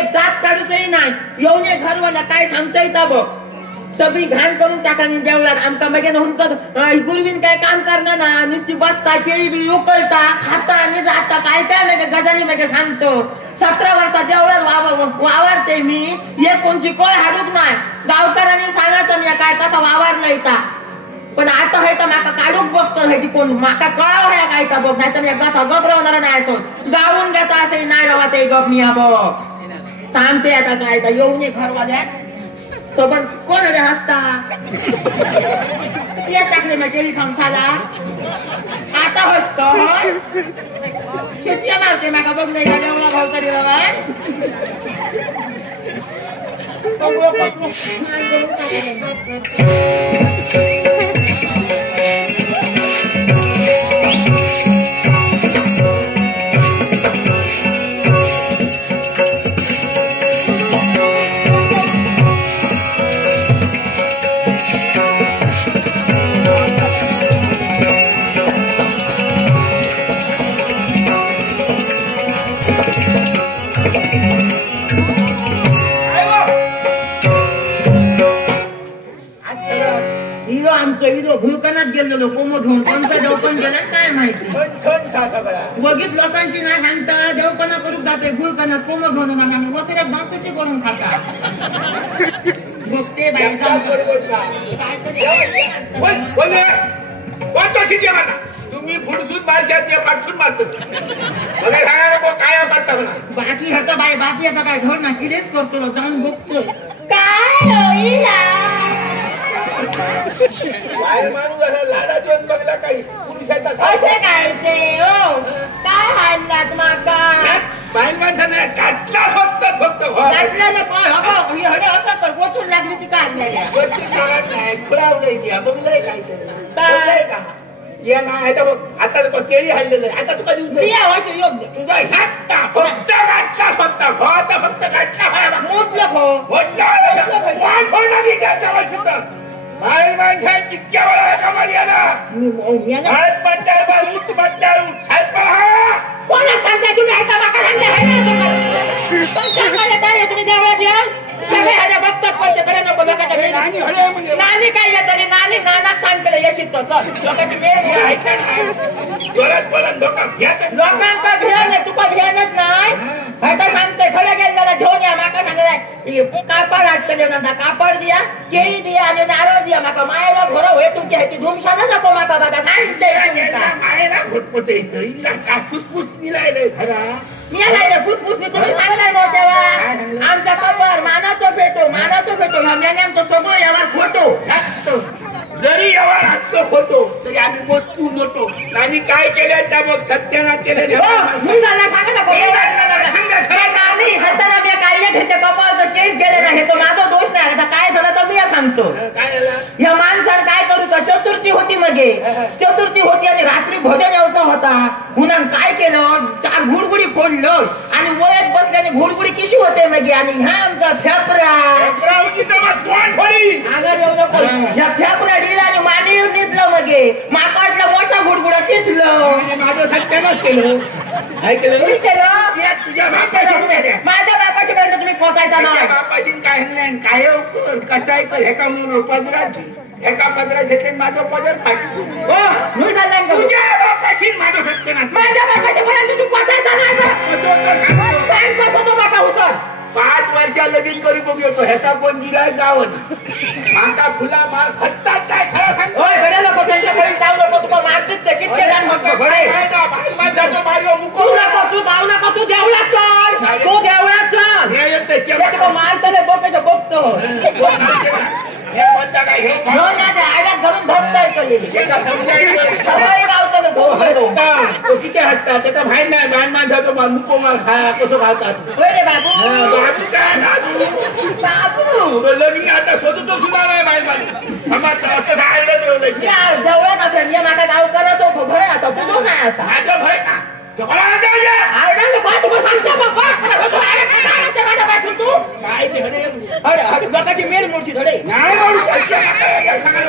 एक दात काढूचही नाही येऊन घरवाला काय सांगता येतं बघ सगळी घाण करून टाकानी देवळात आमका मगे म्हणतात गुरुवीन काय काम करणार ना नुसती बसता केळी बिळी उकळता खाता आणि जाता काय काय नाही गजानी मगे सांगतो 17 वर्षा देवळात वावरते मी एक कोणची कोळ हाडूक नाही गावकऱ्यांनी सांगायचं मी काय कसा वावरला येता पण आता हे तर माका काढूक बघतो हे कोण माका कळाव हे काय का बघ नाही तर मी गथा गबरवणार नाही असो गावून घेता असे नाही राहा ते गपनिया बघ सांगते आता काय तर येऊन घरवाल्यात सोबत कोण रे हसता ये टाकले मग केळी खाऊन साला आता हसतो शेती मारते माका बघ नाही का देवळा भाव तरी भूकनात गेलेलो कोमो घेऊन कोणता देवपण गेला काय माहिती बघित लोकांची ना सांगता देवपणा करून जाते भूकनात कोमो घेऊन मसुऱ्यात बांसुटी करून खाता बघते बाई तुम्ही फुडसून मारशात पाठसून मारतो काय करता बाकी ह्याचा बाई बापी याचा काय घोड ना किरेच करतो जाऊन बघतो काय लाडा देऊन बघला काही पुरुषाचा काय ते ओ काय हाडलात माका बाई माणसाने काटला फक्त काटला ना काय हो ही हडे असं कर कोचून लागली ती काढलेल्या नाही खुळावलंय बघलंय काय का या नाही आता बघ आता तो केळी हल्लेलं आता तू कधी योग्य तुझा ह्यात फक्त काटला मोठलं बाहेर माणसा जितक्या वेळा कमाल याला कोणा सांगता तुम्ही ऐका माका तुम्ही देवळात या सगळे हरे बघतात पण ते तरी नको लोकांच्या नानी काय येत आणि नानी नानाक सांगते येशील तो लोकांची वेळ लोकांका भियान तुका भियानच नाही आता सांगते खडे गेलेला घेऊन या माका सांगलाय कापड हाटले नंतर कापड दिया केळी दिया आणि नारळ दिया माका मायला घर होय तुमची ह्याची धुमशाला नको माका बघा सांगते मायला घोटपते का फुसफुस दिलाय खरा मी नाही फुसफुसने तुम्ही सांगलाय ना तेव्हा आमचा कपर मानाचं भेटो ह्या मेन्यांचं समोर यावर फोटो जरी यावर असतो फोटो तरी आम्ही मोठो आणि काय केलं त्या मग सत्यानाश केलं केस गेले नाही तो माझा दोष नाही आता काय झालं तर मी सांगतो ह्या माणसानं काय करू का चतुर्थी होती आणि रात्री भोजन व्यवसाय होता हुनान काय केलं 4 घुडगुडी फोडलं आणि वयात बसल्याने घुडगुडी किशी होते मग आणि ह्या आमचा फेफरा ह्या फेफरा डिला आणि मानीर निघलं मग माकाडला मोठा घुडगुडा किसलं माझं सत्यानाश केलं माझ्या बापाची पर्यंत तुम्ही पोचायचा ना बापाशी काय नाही काय कसाय कर हे का म्हणून एका पदरात घेतले माझं पदर फाटलं तुझ्या बापाशी माझं सत्यानाश माझ्या बापाशी पर्यंत तुम्ही पोचायचा नाही सांग कसं तो बाका हुसर 5 वर्षा लगीन करी बघ येतो ह्याचा कोण गिराय गावन माका फुला मार हत्तात काय खरं सांग होय घडे लोक त्यांच्या घरी जाऊ नको तुका मारतीच ते किती जण म्हणतो घडे बाहेर माझा मारियो मुको तू जाऊ नका तू देवळात चल हे येते तुका मारतले बघतो हे म्हणता काय हे आड्यात घालून धरताय तो किती हसतात त्याचा माहीत नाही बाण माणसाचा मुको मार खाया कसं खातात बाबू लगीन आता स्वतःच सुद्धा नाही बाहेर असं सांगितलं देवळात असेल माझा गाव करतो भय आता तुझं नाही असा माझं भय का बकाची मेल मोठी धडे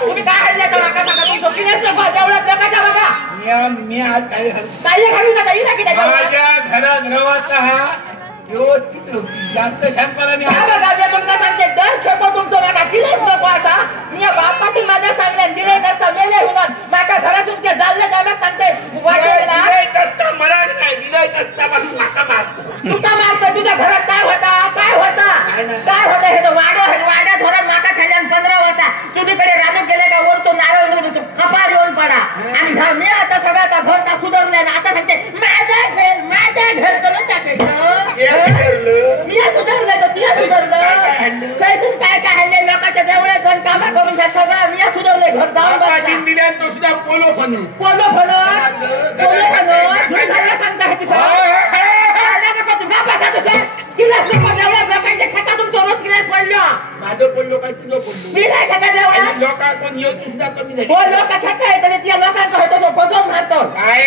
तुम्ही काय हल्ल्या का माका सांगा देवळात लोकांच्या बघा मी आज काही घालू नका माझ्या घरात रवाचा हा जास्त शांतपणाने तुमका सांगते दर खेपो तुमचं माका दिलेच नको असा मी बापाची माझ्या सांगल्या दिले असता मेले होणार माका घरात तुमच्या जाल्ले काय सांगते मरण नाही दिलंय असता माका मारतो तुका मारतो तुझ्या घरात काय होता हे वाड्या धोरण माका खाल्यान 15 वर्षा तुझीकडे रानूक गेले का वर तो नारळ खपार येऊन पडा आणि मी आता सगळा का घर सुधारलाय आता सांगते माझ्या घर करून टाकायचं मी सुधारलंय तर तुला सुधारलं कैसून काय हल्ले लोकांच्या देवळ्यात जाऊन कामा करून घ्या सगळं मी सुधारलंय घर जाऊन दिल्या तो सुद्धा पोलो फनून घरला सांगता ह्याची तिला लोकांच्या खाता तुमचं रोज किलाच पडलं माझं पडलो काय तुझं पडलो मी नाही खाता देवळा लोका कोण येऊ सुद्धा कमी झाली लोक खाता येत आणि त्या लोकांचा होतो तो फसवून मारतो काय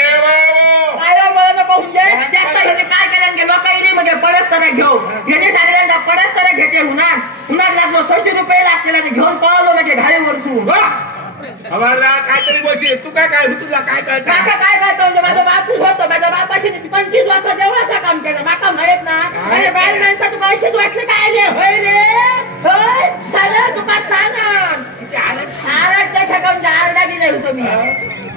नको म्हणजे जास्त ह्याने काय केलं लोक येईल म्हणजे पडस्ताना घेऊ ह्याने सांगितलं पडस्ताना घेते हुनार लागलो 600 रुपये लागतील आणि घेऊन पळालो म्हणजे घाले वरसून काहीतरी बसले तू काय तुला काय कळत काय म्हणजे माझा बापूच होतो माझ्या बापाशी 25 वर्ष देवळाचं काम केलं माका माहित ना अरे बाहेर माणसा तुका अशीच वाटलं काय रे होय रे होय झालं तुका सांग त्या ठिकाणी आरडा दिले होतो मी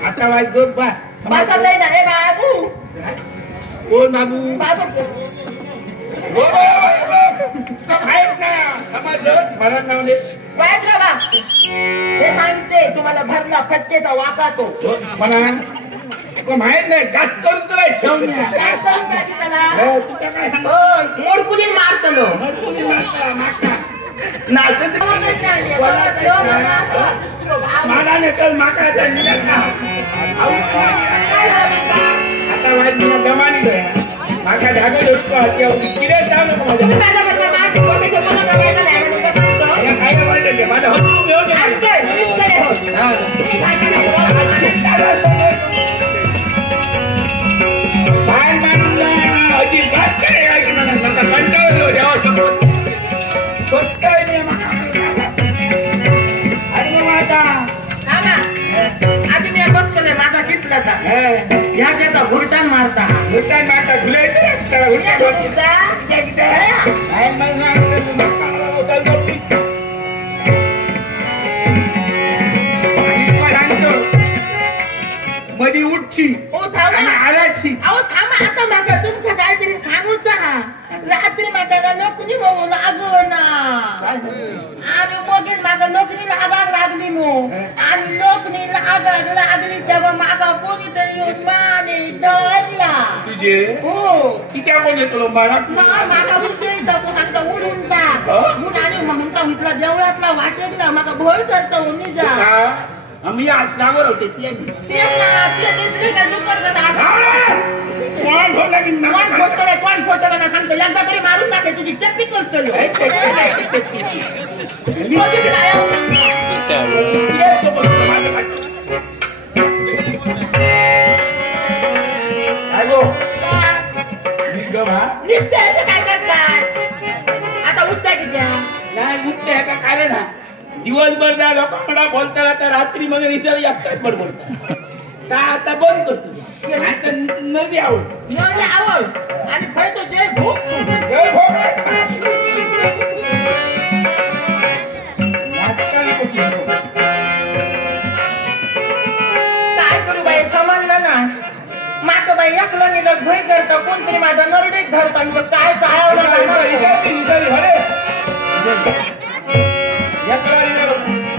आता वाईट दोन बस नाही ना रे बाबू कोण बाबू मला नाव दे हे सांगते तुम्हाला भरला फटकेचा वाका तो मला माहित नाही कात करून तुला ठेवून मोडकुली मारतलो मानाने कल माका आता वाईट मी दमानी माका ढागल होतो किरे जाऊ नको माझ्या माझा होतो अजिबात करे कंटाळलो आधी मी बघतोय माझा किसला ह्या त्याचा भुरटान मारता मधी उठची आलाची थांबा आता माझा तुमचं काहीतरी सांगूच रात्री माझ्या नोकरी भाऊ लागो ना आम्ही बघेन माझा नोकरी लागायला लागली आणि नोकरी लागली तेव्हा माझा कोणीतरी येऊन माने डरला तुझे हो किती कोण येतो माझा सांगता उडून आणि म्हणता उठला देवळातला वाटेतला माझा भय करतो निजा आम्ही आज जागो होते सांगतो एकदा तरी मारून टाके तुझी चप्पी करतो काय करतात आता उठता किती नाही उठते ह्याचा कारण दिवसभर त्या लोकांना बोलताना तर रात्री मध्ये विसर एकटाच बडबडतात का आता बंद करतो आता नवी आवड आणि खायचो जय भूक काय करू बाई समजलं ना माग बाई एकला निघत भय करता कोणतरी माझा नरडेक धरता म्हणजे काय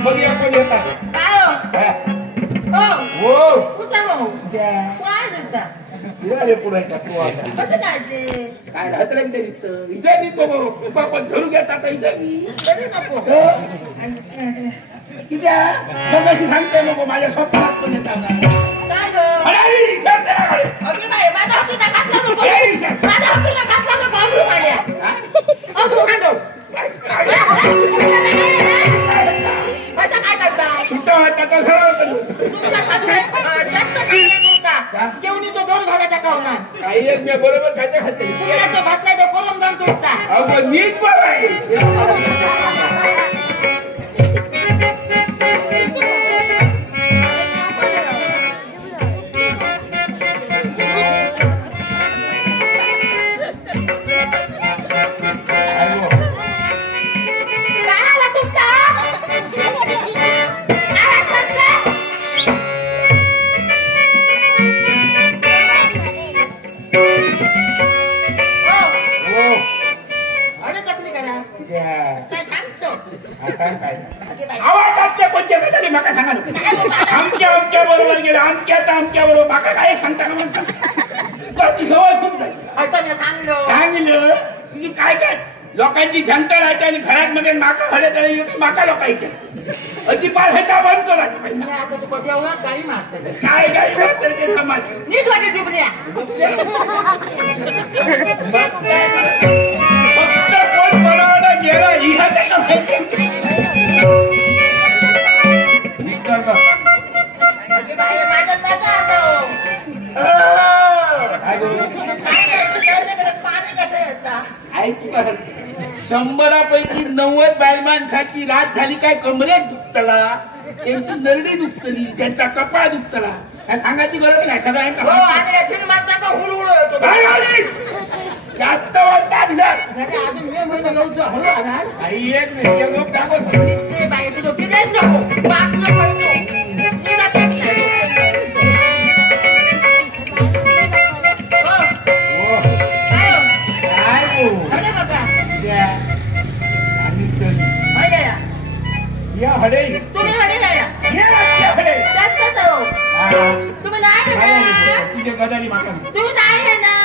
बघूया कोण येतात काय हो काय देता अरे पुढे कसं काय राहतं इजानी बघू पण धरू घेतात इजानी नको कित्या कशी सांगते नको माझ्या स्वप्नात पण येतात जेवणीचा दोर घालायचा कावना काही एक मी बरोबर खाते खाते भातला तो कोलम जाऊन तुटता नीट बरं आहे कोणच्या गजाली माका सांगा नको आमच्या बरोबर गेलं आमच्या बरोबर माका काय सांगता का म्हणता ती सवय खूप झाली सांगितलं तुझी काय काय लोकांची झंका लायची आणि घरात मध्ये माका हडत आणि माका लोकांच्या अशी पाच हेता बंद करा काय गाडी मारतर ते समाज नीट वाटे डुबऱ्या फक्त कोण बनवला गेला ह्या त्याला माहिती शंभरापैकी 90 बायल माणसाची रात झाली काय कमरेत दुखतला त्यांची नरडी दुखतली त्यांचा कपाळ दुखतला काय सांगायची गरज नाही सगळ्यांना जास्त वाटतात हडे तुम्ही हडे तुम्ही नाही तुझे गदारी माता तुम्ही नाही ना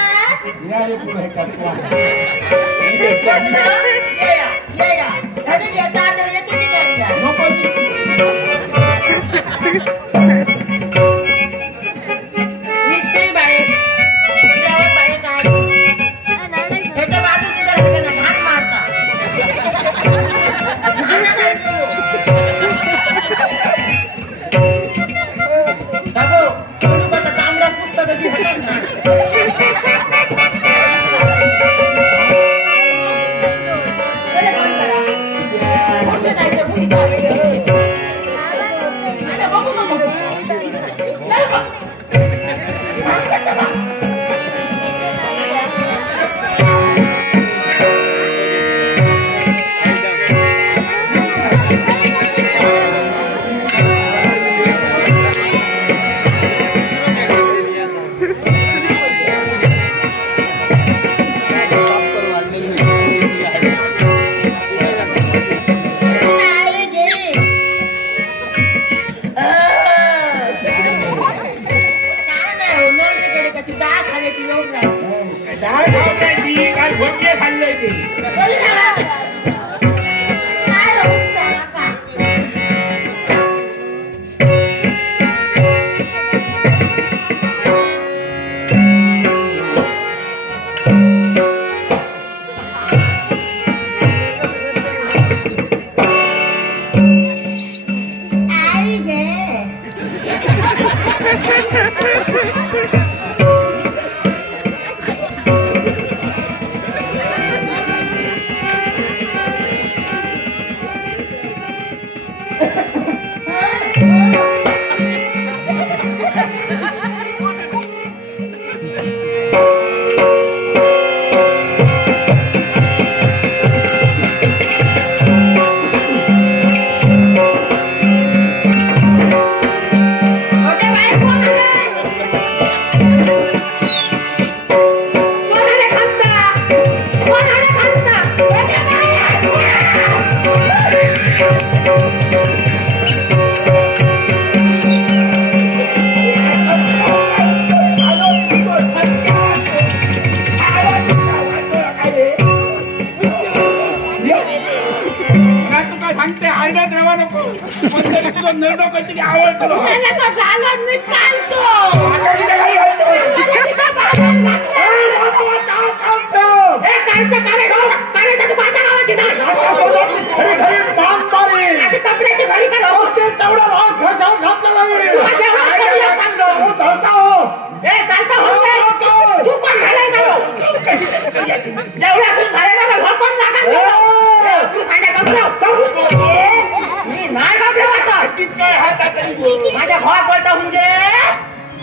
माझ्या भावात बोलता म्हणजे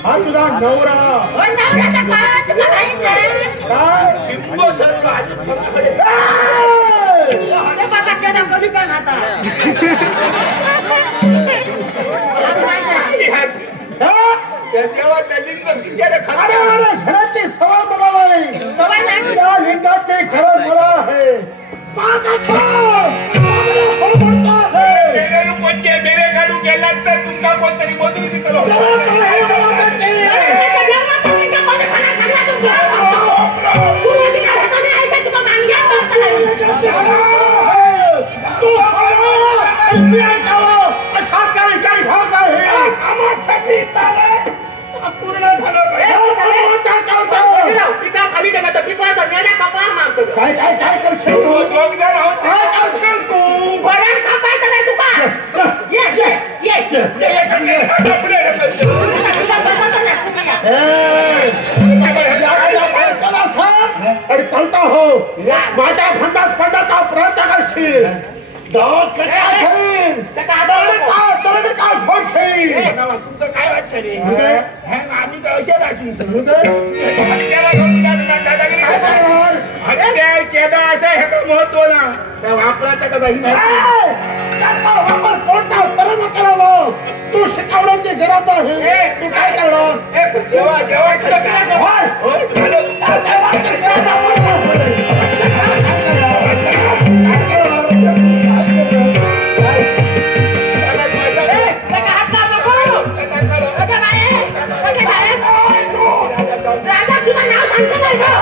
हा तुझा नवरा कधी काय खाता घराची सवय मला लिंगाचे खरं मला आहे काढू गेलात तर तुमका कोणतरी बोलून करो पूर्ण झालं पिका खाली टाका पिकवायचा मेल्या कपार मारतो काय काय काय करशील तू दोघ जण आहोत काय करशील तू बरं खापायचं नाही तुका ये ये ये ये खंडे पुढे अरे चालता हो माझ्या फंदात पडण्याचा प्रयत्न करशील तुमचं काय वाटतं रे आम्ही तर असे केदा असं ह्याचं महत्व ना वापराचा कदाही वापर कोणता उत्तर न करावं तू शिकवण्याची गरज आहे तू काय करणार देवा देवा राजा तुझं नाव सांगतो नाही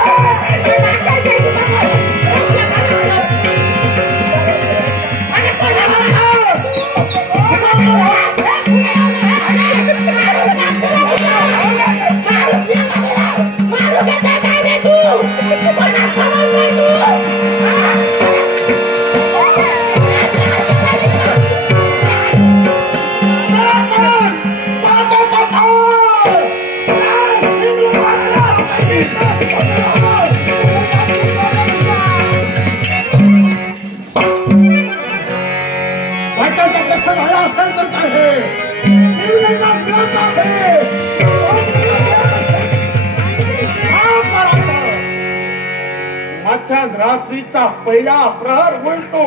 रात्रीचा पहिला प्रहर बोलतो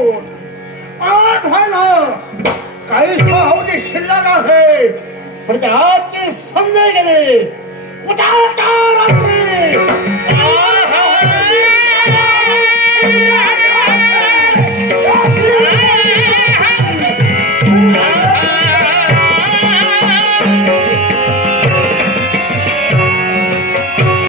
आठ व्हायला काही सहवजे शिल्लक आहे पण आजचे समजे गेले उठा रात्री